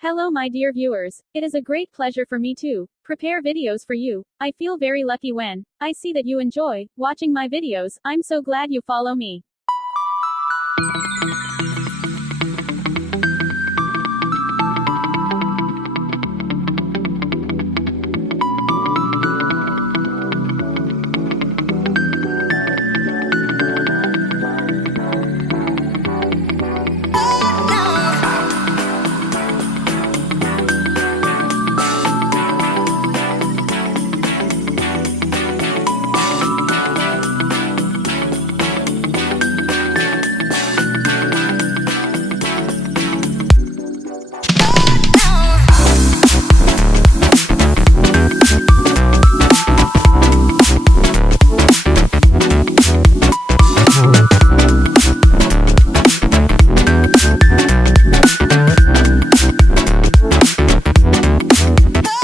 Hello my dear viewers, it is a great pleasure for me to prepare videos for you. I feel very lucky when I see that you enjoy watching my videos. I'm so glad you follow me.